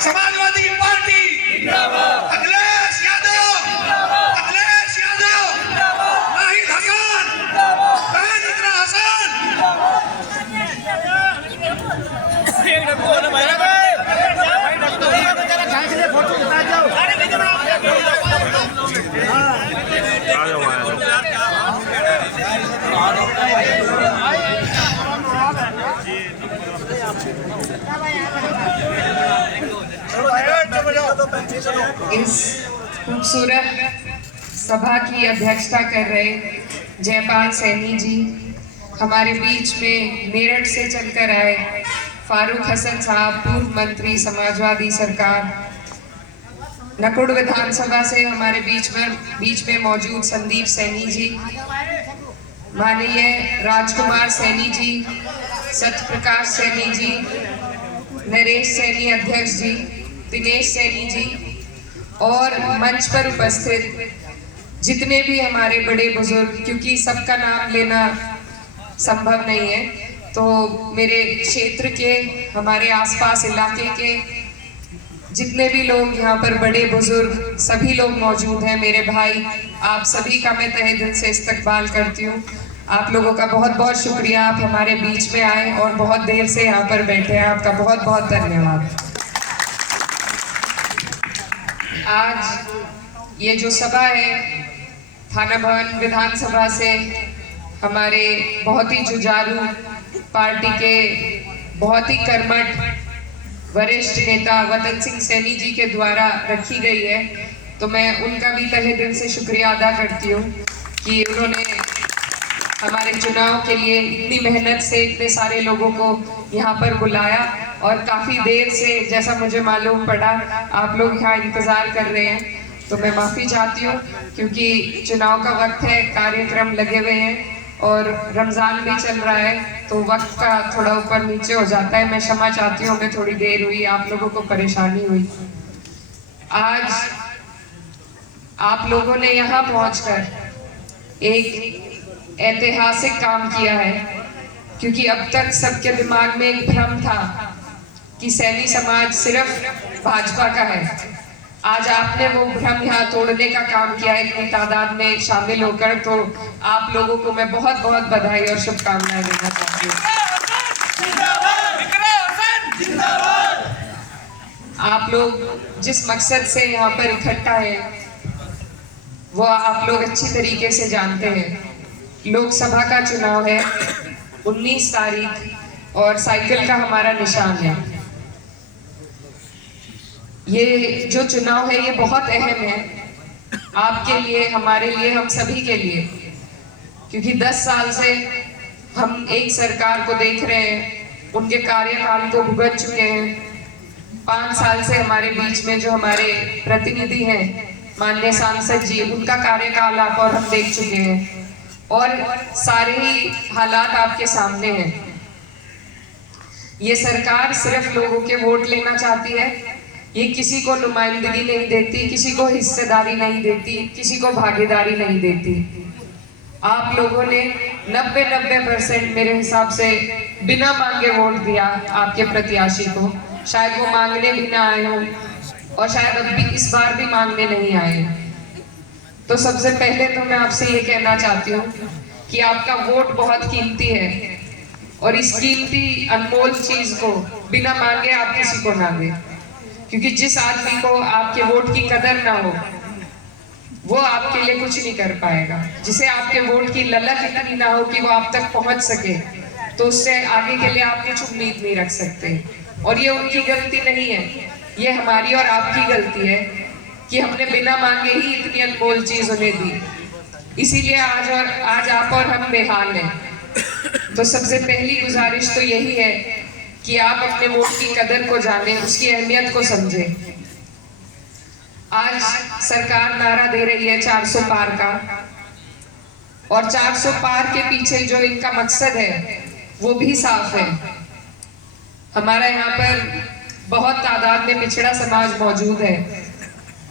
Samajwadi party Akhilesh Yadav, Nahid Hasan, बहन इकरा हसन। इस खूबसूरत सभा की अध्यक्षता कर रहे जयपाल सैनी जी, हमारे बीच में मेरठ से चलकर आए फारूक हसन साहब, पूर्व मंत्री समाजवादी सरकार, नकुड़ विधानसभा से हमारे बीच में मौजूद संदीप सैनी जी, माननीय राजकुमार सैनी जी, सत्यप्रकाश सैनी जी, नरेश सैनी अध्यक्ष जी, दिनेश सैनी जी और मंच पर उपस्थित जितने भी हमारे बड़े बुजुर्ग, क्योंकि सबका नाम लेना संभव नहीं है, तो मेरे क्षेत्र के, हमारे आसपास इलाके के जितने भी लोग यहाँ पर बड़े बुजुर्ग सभी लोग मौजूद हैं, मेरे भाई, आप सभी का मैं तहे दिल से इस्तकबाल करती हूँ। आप लोगों का बहुत बहुत शुक्रिया, आप हमारे बीच में आए और बहुत देर से यहाँ पर बैठे हैं, आपका बहुत बहुत धन्यवाद। आज ये जो सभा है थाना भवन विधानसभा से हमारे बहुत ही जुझारू पार्टी के बहुत ही कर्मठ वरिष्ठ नेता वतन सिंह सैनी जी के द्वारा रखी गई है, तो मैं उनका भी तहे दिल से शुक्रिया अदा करती हूँ कि उन्होंने हमारे चुनाव के लिए इतनी मेहनत से इतने सारे लोगों को यहाँ पर बुलाया और काफ़ी देर से, जैसा मुझे मालूम पड़ा, आप लोग यहाँ इंतज़ार कर रहे हैं, तो मैं माफ़ी चाहती हूँ क्योंकि चुनाव का वक्त है, कार्यक्रम लगे हुए हैं और रमज़ान भी चल रहा है, तो वक्त का थोड़ा ऊपर नीचे हो जाता है। मैं क्षमा चाहती हूँ, मैं थोड़ी देर हुई, आप लोगों को परेशानी हुई। आज आप लोगों ने यहाँ पहुँचकर एक ऐतिहासिक काम किया है, क्योंकि अब तक सबके दिमाग में एक भ्रम था कि सैनी समाज सिर्फ भाजपा का है। आज आपने वो भ्रम यहाँ तोड़ने का काम किया है इतनी तादाद में शामिल होकर, तो आप लोगों को मैं बहुत बहुत बधाई और शुभकामनाएं देना चाहती हूँ। आप लोग जिस मकसद से यहाँ पर इकट्ठा है वो आप लोग अच्छी तरीके से जानते हैं। लोकसभा का चुनाव है 19 तारीख और साइकिल का हमारा निशान है। ये जो चुनाव है ये बहुत अहम है आपके लिए, हमारे लिए, हम सभी के लिए, क्योंकि 10 साल से हम एक सरकार को देख रहे हैं, उनके कार्यकाल को भुगत चुके हैं। 5 साल से हमारे बीच में जो हमारे प्रतिनिधि हैं, माननीय सांसद जी, उनका कार्यकाल आप और हम देख चुके हैं और सारे ही हालात आपके सामने हैं। ये सरकार सिर्फ लोगों के वोट लेना चाहती है, ये किसी को नुमाइंदगी नहीं देती, किसी को हिस्सेदारी नहीं देती, किसी को भागीदारी नहीं देती। आप लोगों ने 90% मेरे हिसाब से बिना मांगे वोट दिया आपके प्रत्याशी को। शायद वो मांगने भी ना आए हों और शायद अब भी इस बार भी मांगने नहीं आए। तो सबसे पहले तो मैं आपसे ये कहना चाहती हूँ कि आपका वोट बहुत कीमती है और इस कीमती अनमोल चीज को बिना मांगे आप किसी को ना दें, क्योंकि जिस आदमी को आपके वोट की कदर ना हो वो आपके लिए कुछ नहीं कर पाएगा। जिसे आपके वोट की ललक इतनी ना हो कि वो आप तक पहुंच सके, तो उससे आगे के लिए आप कुछ उम्मीद नहीं रख सकते। और ये उनकी गलती नहीं है, ये हमारी और आपकी गलती है कि हमने बिना मांगे ही इतनी अनमोल चीज उन्हें दी। इसीलिए आज आप और हम बेहाल हैं। तो सबसे पहली गुजारिश तो यही है कि आप अपने वोट की कदर को जानें, उसकी अहमियत को समझें। आज सरकार नारा दे रही है 400 पार का, और 400 पार के पीछे जो इनका मकसद है वो भी साफ है। हमारा यहाँ पर बहुत तादाद में पिछड़ा समाज मौजूद है।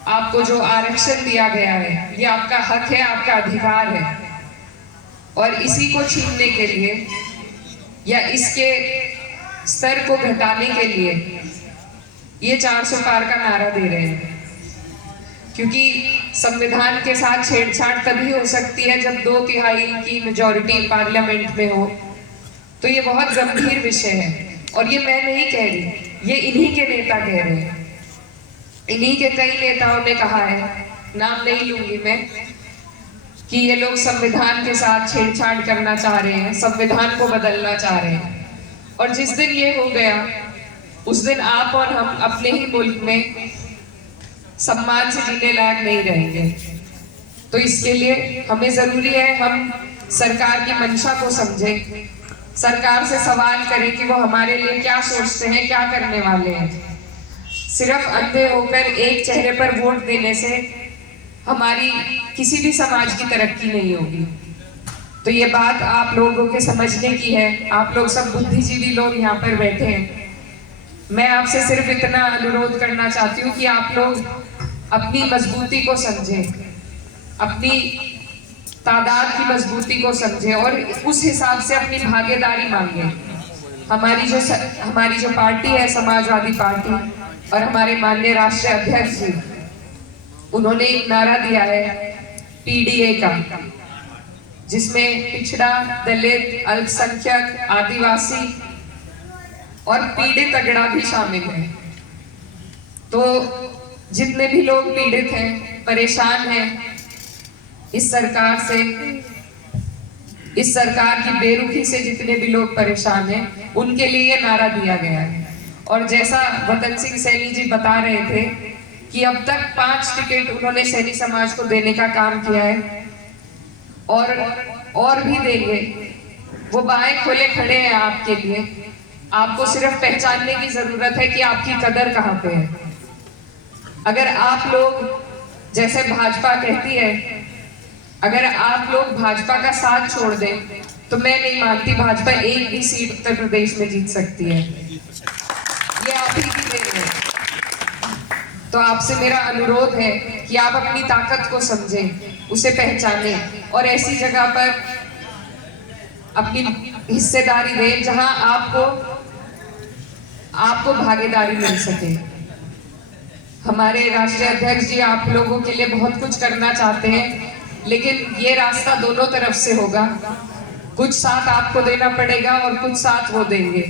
आपको जो आरक्षण दिया गया है ये आपका हक है, आपका अधिकार है, और इसी को छीनने के लिए या इसके स्तर को घटाने के लिए ये 400 पार का नारा दे रहे हैं, क्योंकि संविधान के साथ छेड़छाड़ तभी हो सकती है जब 2/3 की मेजॉरिटी पार्लियामेंट में हो। तो ये बहुत गंभीर विषय है, और ये मैं नहीं कह रही, ये इन्हीं के नेता कह रहे हैं। इन्हीं के कई नेताओं ने कहा है, नाम नहीं लूंगी मैं, कि ये लोग संविधान के साथ छेड़छाड़ करना चाह रहे हैं, संविधान को बदलना चाह रहे हैं। और जिस दिन ये हो गया, उस दिन आप और हम अपने ही मुल्क में सम्मान से जीने लायक नहीं रहेंगे। तो इसके लिए हमें जरूरी है हम सरकार की मंशा को समझें, सरकार से सवाल करें कि वो हमारे लिए क्या सोचते हैं, क्या करने वाले हैं। सिर्फ अंधे होकर एक चेहरे पर वोट देने से हमारी किसी भी समाज की तरक्की नहीं होगी। तो ये बात आप लोगों के समझने की है। आप लोग सब बुद्धिजीवी लोग यहाँ पर बैठे हैं। मैं आपसे सिर्फ इतना अनुरोध करना चाहती हूँ कि आप लोग अपनी मजबूती को समझें, अपनी तादाद की मजबूती को समझें और उस हिसाब से अपनी भागीदारी मांगे। हमारी जो पार्टी है, समाजवादी पार्टी, और हमारे माननीय राष्ट्रीय अध्यक्ष जी, उन्होंने एक नारा दिया है पीडीए का, जिसमें पिछड़ा, दलित, अल्पसंख्यक, आदिवासी और पीड़ित अगड़ा भी शामिल है। तो जितने भी लोग पीड़ित हैं, परेशान हैं इस सरकार से, इस सरकार की बेरुखी से जितने भी लोग परेशान हैं, उनके लिए ये नारा दिया गया है। और जैसा वतन सिंह सैनी जी बता रहे थे कि अब तक 5 टिकट उन्होंने सैनी समाज को देने का काम किया है, और भी देंगे। वो बाएं खोले खड़े हैं आपके लिए। आपको सिर्फ पहचानने की जरूरत है कि आपकी कदर कहाँ पे है। अगर आप लोग, जैसे भाजपा कहती है, अगर आप लोग भाजपा का साथ छोड़ दें, तो मैं नहीं मानती भाजपा एक भी सीट उत्तर प्रदेश में जीत सकती है। ये आप ही की देन है। तो आपसे मेरा अनुरोध है कि आप अपनी ताकत को समझें, उसे पहचानें और ऐसी जगह पर अपनी हिस्सेदारी दें जहां आपको भागीदारी मिल सके। हमारे राष्ट्रीय अध्यक्ष जी आप लोगों के लिए बहुत कुछ करना चाहते हैं, लेकिन ये रास्ता दोनों तरफ से होगा। कुछ साथ आपको देना पड़ेगा और कुछ साथ वो देंगे।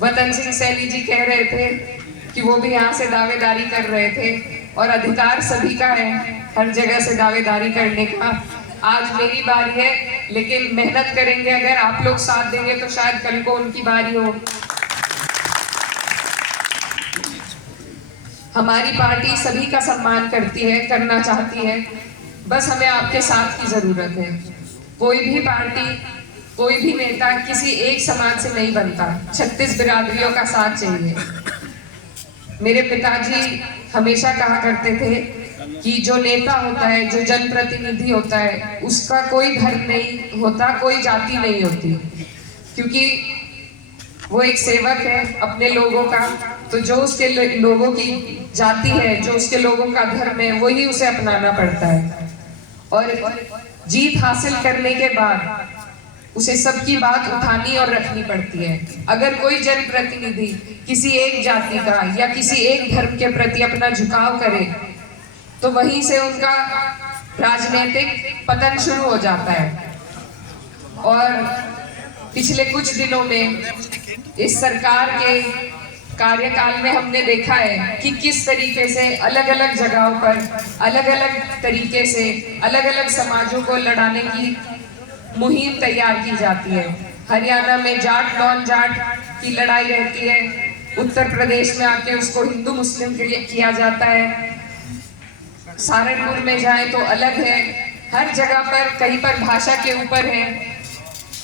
वतन सिंह सैनी जी कह रहे थे कि वो भी यहाँ से दावेदारी कर रहे थे, और अधिकार सभी का है हर जगह से दावेदारी करने का। आज मेरी बारी है, लेकिन मेहनत करेंगे, अगर आप लोग साथ देंगे तो शायद कल को उनकी बारी हो। हमारी पार्टी सभी का सम्मान करती है, करना चाहती है, बस हमें आपके साथ की जरूरत है। कोई भी पार्टी, कोई भी नेता किसी एक समाज से नहीं बनता, 36 बिरादरियों का साथ चाहिए। मेरे पिताजी हमेशा कहा करते थे कि जो नेता होता है, जो जनप्रतिनिधि होता है, उसका कोई धर्म नहीं होता, कोई जाति नहीं होती, क्योंकि वो एक सेवक है अपने लोगों का। तो जो उसके लोगों की जाति है, जो उसके लोगों का धर्म है, वही उसे अपनाना पड़ता है। और जीत हासिल करने के बाद उसे सबकी बात उठानी और रखनी पड़ती है। अगर कोई जनप्रतिनिधि किसी एक जाति का या किसी एक धर्म के प्रति अपना झुकाव करे, तो वहीं से उनका राजनीतिक पतन शुरू हो जाता है। और पिछले कुछ दिनों में इस सरकार के कार्यकाल में हमने देखा है कि किस तरीके से अलग अलग जगहों पर अलग अलग तरीके से अलग अलग समाजों को लड़ाने की मुहिम तैयार की जाती है। हरियाणा में जाट नॉन जाट की लड़ाई रहती है, उत्तर प्रदेश में आके उसको हिंदू मुस्लिम किया जाता है, सहारनपुर में जाए तो अलग है, हर जगह पर कहीं पर भाषा के ऊपर है।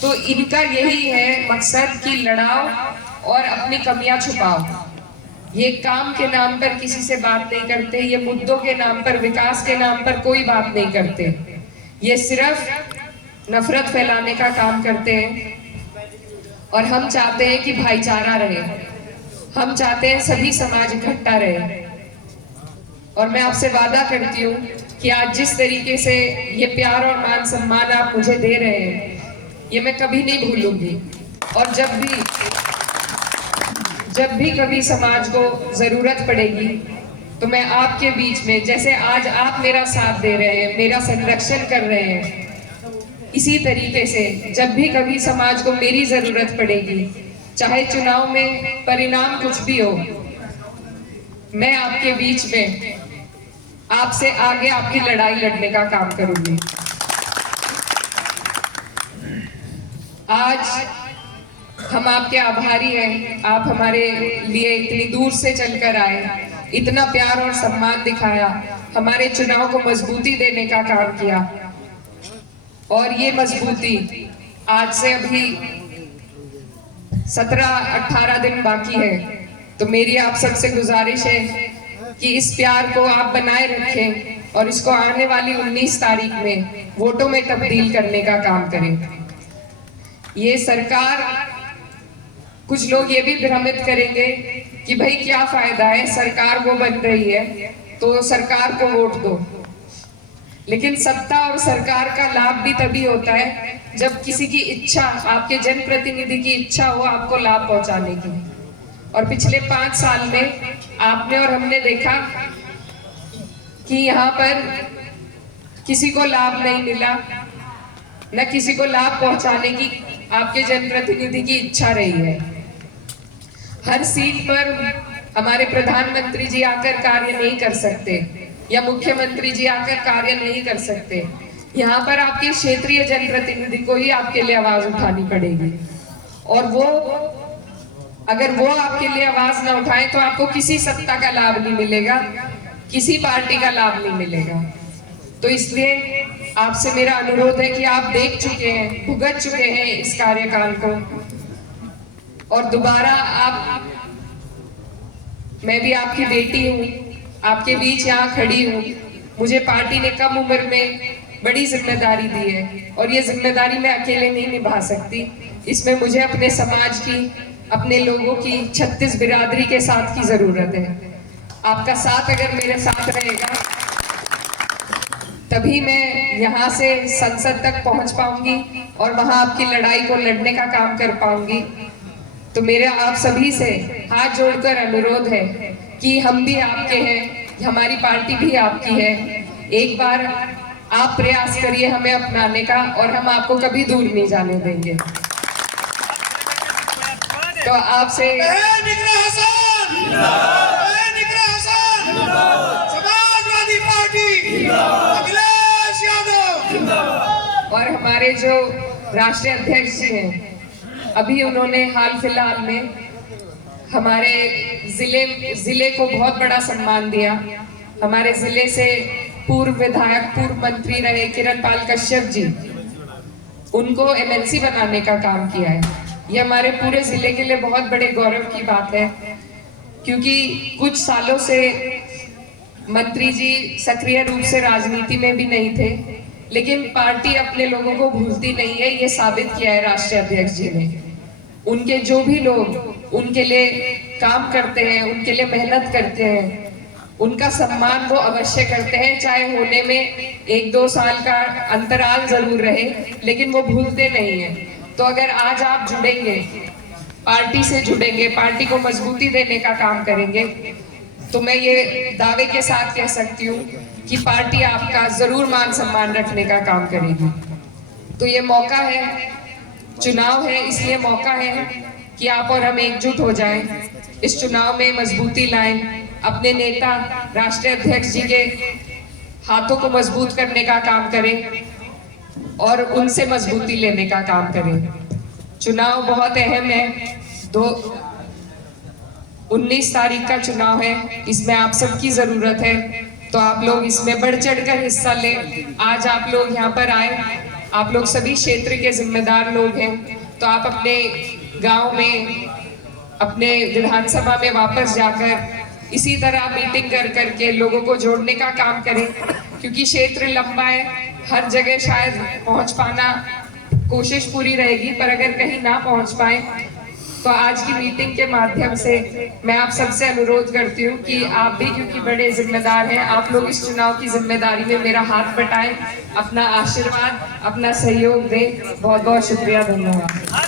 तो इनका यही है मकसद कि लड़ाओ और अपनी कमियां छुपाओ। ये काम के नाम पर किसी से बात नहीं करते, ये मुद्दों के नाम पर, विकास के नाम पर कोई बात नहीं करते, ये सिर्फ नफरत फैलाने का काम करते हैं। और हम चाहते हैं कि भाईचारा रहे, हम चाहते हैं सभी समाज इकट्ठा रहे। और मैं आपसे वादा करती हूँ कि आज जिस तरीके से ये प्यार और मान सम्मान आप मुझे दे रहे हैं, ये मैं कभी नहीं भूलूंगी। और जब भी कभी समाज को जरूरत पड़ेगी तो मैं आपके बीच में, जैसे आज आप मेरा साथ दे रहे हैं, मेरा संरक्षण कर रहे हैं, इसी तरीके से जब भी कभी समाज को मेरी जरूरत पड़ेगी, चाहे चुनाव में परिणाम कुछ भी हो, मैं आपके बीच में आपसे आगे आपकी लड़ाई लड़ने का काम करूंगी। आज हम आपके आभारी हैं, आप हमारे लिए इतनी दूर से चलकर आए, इतना प्यार और सम्मान दिखाया, हमारे चुनाव को मजबूती देने का काम किया। और ये मजबूती आज से अभी 17-18 दिन बाकी है, तो मेरी आप सबसे गुजारिश है कि इस प्यार को आप बनाए रखें और इसको आने वाली 19 तारीख में वोटों में तब्दील करने का काम करें। ये सरकार, कुछ लोग ये भी भ्रमित करेंगे कि भाई क्या फायदा है, सरकार वो बन रही है तो सरकार को वोट दो, लेकिन सत्ता और सरकार का लाभ भी तभी होता है जब किसी की इच्छा, आपके जनप्रतिनिधि की इच्छा हो आपको लाभ पहुंचाने की। और पिछले 5 साल में आपने और हमने देखा कि यहाँ पर किसी को लाभ नहीं मिला, न किसी को लाभ पहुंचाने की आपके जनप्रतिनिधि की इच्छा रही है। हर सीट पर हमारे प्रधानमंत्री जी आकर कार्य नहीं कर सकते या मुख्यमंत्री जी आकर कार्य नहीं कर सकते। यहाँ पर आपके क्षेत्रीय जनप्रतिनिधि को ही आपके लिए आवाज उठानी पड़ेगी, और वो अगर वो आपके लिए आवाज ना उठाए तो आपको किसी सत्ता का लाभ नहीं मिलेगा, किसी पार्टी का लाभ नहीं मिलेगा। तो इसलिए आपसे मेरा अनुरोध है कि आप देख चुके हैं, भुगत चुके हैं इस कार्यकाल को, और दोबारा आप, मैं भी आपकी बेटी हूँ, आपके बीच यहाँ खड़ी हूँ। मुझे पार्टी ने कम उम्र में बड़ी जिम्मेदारी दी है और ये जिम्मेदारी मैं अकेले नहीं निभा सकती। इसमें मुझे अपने समाज की, अपने लोगों की, 36 बिरादरी के साथ की जरूरत है। आपका साथ अगर मेरे साथ रहेगा तभी मैं यहाँ से संसद तक पहुँच पाऊंगी और वहाँ आपकी लड़ाई को लड़ने का काम कर पाऊंगी। तो मेरा आप सभी से हाथ जोड़कर अनुरोध है कि हम भी आपके हैं, हमारी पार्टी भी आपकी है। एक बार आप प्रयास करिए हमें अपनाने का और हम आपको कभी दूर नहीं जाने देंगे। तो आपसे समाजवादी पार्टी, अखिलेश यादव। और हमारे जो राष्ट्रीय अध्यक्ष जी हैं, अभी उन्होंने हाल फिलहाल में हमारे जिले को बहुत बड़ा सम्मान दिया। हमारे जिले से पूर्व विधायक, पूर्व मंत्री रहे किरणपाल कश्यप जी, उनको एमएलसी बनाने का काम किया है। ये हमारे पूरे जिले के लिए बहुत बड़े गौरव की बात है, क्योंकि कुछ सालों से मंत्री जी सक्रिय रूप से राजनीति में भी नहीं थे, लेकिन पार्टी अपने लोगों को भूलती नहीं है, ये साबित किया है राष्ट्रीय अध्यक्ष जी ने। उनके जो भी लोग उनके लिए काम करते हैं, उनके लिए मेहनत करते हैं, उनका सम्मान वो अवश्य करते हैं, चाहे होने में 1-2 साल का अंतराल जरूर रहे, लेकिन वो भूलते नहीं है। तो अगर आज आप जुड़ेंगे, पार्टी से जुड़ेंगे, पार्टी को मजबूती देने का काम करेंगे, तो मैं ये दावे के साथ कह सकती हूँ कि पार्टी आपका जरूर मान सम्मान रखने का काम करेगी। तो ये मौका है, चुनाव है, इसलिए मौका है कि आप और हम एकजुट हो जाएं, इस चुनाव में मजबूती लाएं, अपने नेता राष्ट्रीय अध्यक्ष जी के हाथों को मजबूत करने का काम करें और उनसे मजबूती लेने का काम करें। चुनाव बहुत अहम है, 19 तारीख का चुनाव है, इसमें आप सबकी जरूरत है, तो आप लोग इसमें बढ़ चढ़कर हिस्सा लें। आज आप लोग यहाँ पर आए, आप लोग सभी क्षेत्र के जिम्मेदार लोग हैं, तो आप अपने गांव में, अपने विधानसभा में वापस जाकर इसी तरह मीटिंग कर करके लोगों को जोड़ने का काम करें, क्योंकि क्षेत्र लंबा है, हर जगह शायद पहुंच पाना कोशिश पूरी रहेगी, पर अगर कहीं ना पहुंच पाए तो आज की मीटिंग के माध्यम से मैं आप सबसे अनुरोध करती हूँ कि आप भी, क्योंकि बड़े जिम्मेदार हैं, आप लोग इस चुनाव की जिम्मेदारी में मेरा हाथ बटाएं, अपना आशीर्वाद, अपना सहयोग दें। बहुत बहुत शुक्रिया, धन्यवाद।